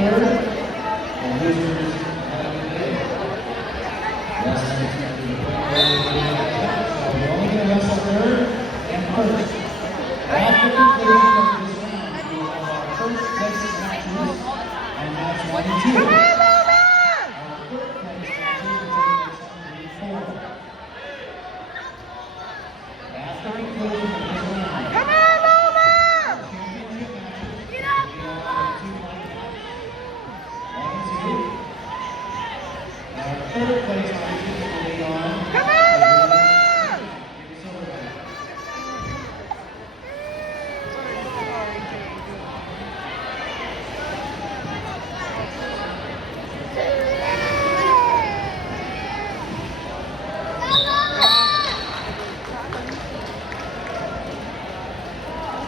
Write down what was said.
third, the Wizards have the day. Wrestling is going to be so we're only going to wrestle third and first. After conclusion of this round, we will have our first place matches on match 1 and 2. Our third place matches will take place on 3 and 4. After conclusion of this round, championship matches will be on 2 fight matches. 1 and 2. Our third place matches